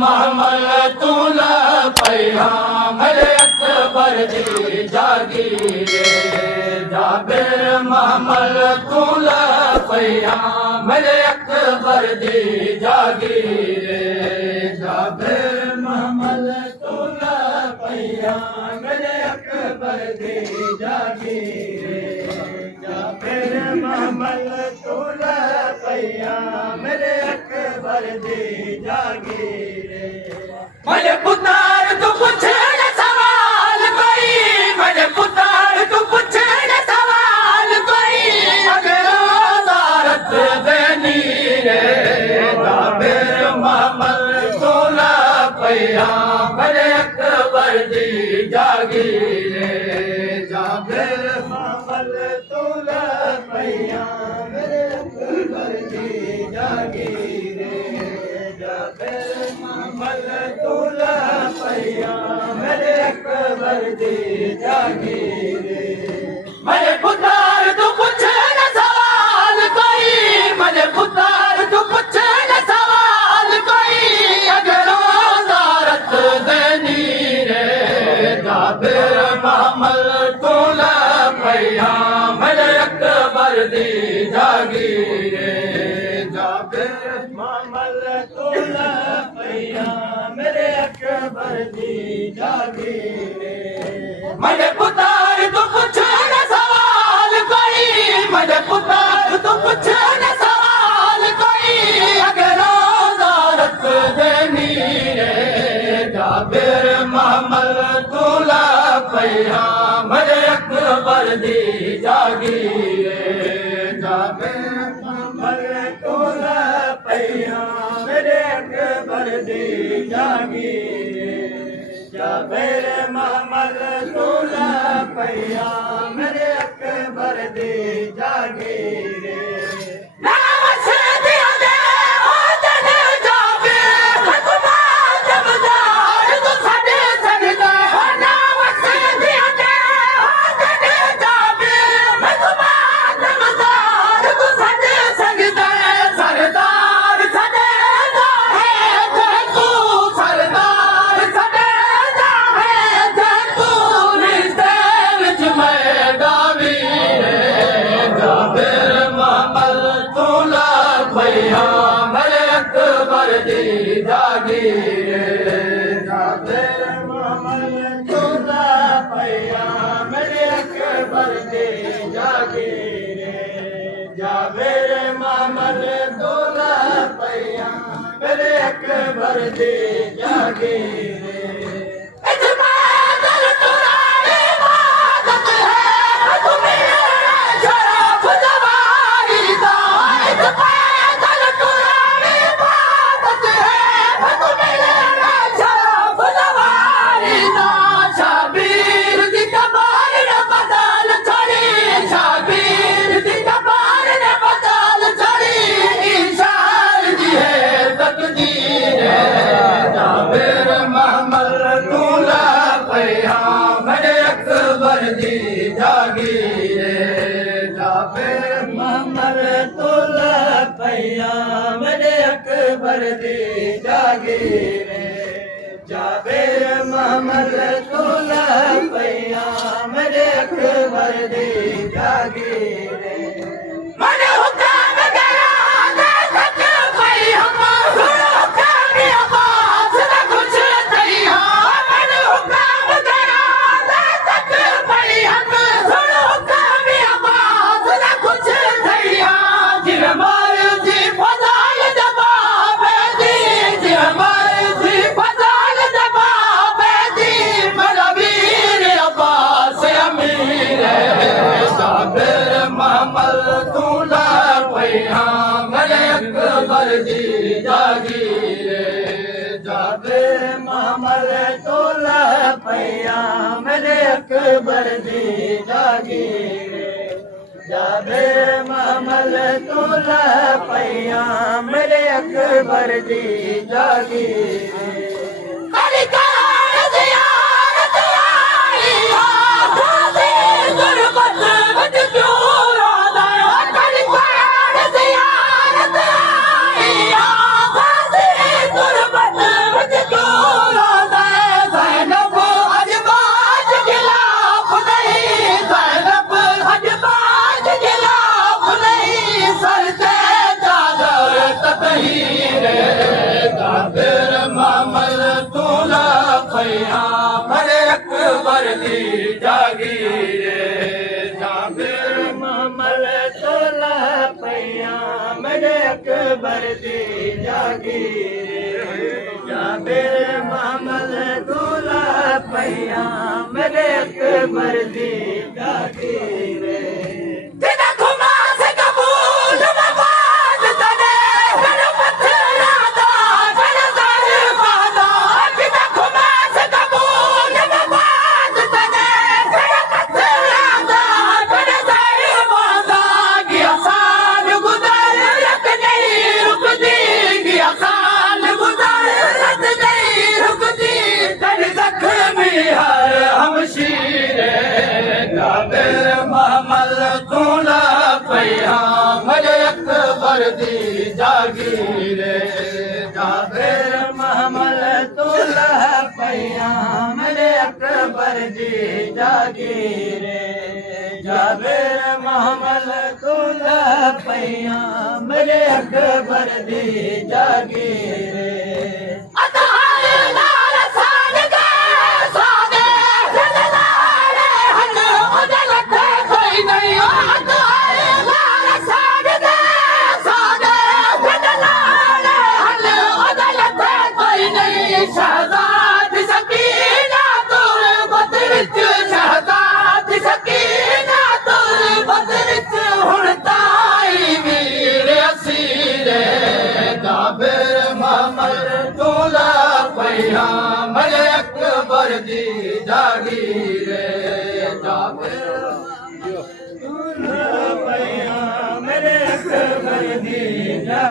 महमल तूला पैगामल अकबर दी जागीरे जाबिर महमल तूला पैगामल अकबर दी जागीरे जाबिर महमल तूला पैगामल अकबर दी जागीरे जाबिर महमल तूला पैगामल अकबर दी जागीरे मुझे पुतार तू पूछे न सवाल कोई मुझे पुतार तू पूछे न सवाल कोई अगर आजारत देनी रे जाबिर महमल तूला पैगामल अकबर दी जागीरे जाबिर महमल तूला पैगामल अकबर दी जागीरे जाबिर महमल तूला पैगामल अकबर दी जागीरे मुझे पुतार तू पूछे न सवाल कोई मुझे पुतार तू पूछे न सवाल कोई अगर आजारत देनी रे जाबिर महमल तूला पैगामल अकबर दी जागीरे जाबिर महमल तूला पैगामल अकबर दी जागीरे मुझे पुतार तू पूछे न सवाल कोई मुझे पुतार तू पूछे न सवाल कोई अगर आजारत देनी रे जाबिर महमल तूला पैगामल अकबर दी जागीरे जाबिर महमल तूला पैगामल अकबर दी जागीरे जाबिर महमल तूला पैगामल अकबर दी जागीरे पैगामल अकबर दी जागीरे जाबिर महमल तूला पैगामल अकबर दी जागीरे जाबिर महमल तूला पैगामल अकबर दी जागीरे पैगामल अकबर दी जागीरे जाबिर महमल तूला पैगामल अकबर दी जागीरे जाबिर महमल तूला पैगामल अकबर दी जागीरे मैंने हुक्म करा ना तक कोई हम हुक्म आवाज न कुछ नहीं हो मैंने हुक्म करा ना तक कोई हम हुक्म आवाज न कुछ नहीं हो जिन मर्जी फजाल जवाब दी जिन मर्जी फजाल जवाब दी मेरा वीर अब्बास अमीर जाबिर महमल तूला पैगामल अकबर दी जागीरे जाबिर महमल तूला पैगामल अकबर दी जागीरे जाबिर महमल तूला पैगामल अकबर दी जागीरे जाबिर महमल तूला पैया मेरे अकबर दी जागीर जाबिर महमल तूला पैया मेरे अकबर दी जागीर जाबिर महमल तूला पैया मेरे अकबर दी जागीर जाबिर महमल तूला पैया मेरे अकबर दी जागीर जाबिर महमल तूला पैया मेरे अकबर दी जागीर जाबिर महमल तूला पैया मेरे अकबर दी जागीर शहजाद सकीना तुर बदरिच शहजाद सकीना तुर बदरिच हुण ताई वीर असीर जाबिर महमल तूला पैया मेरे अकबर दी जागीर जाबिर तूला पैया मेरे अकबर दी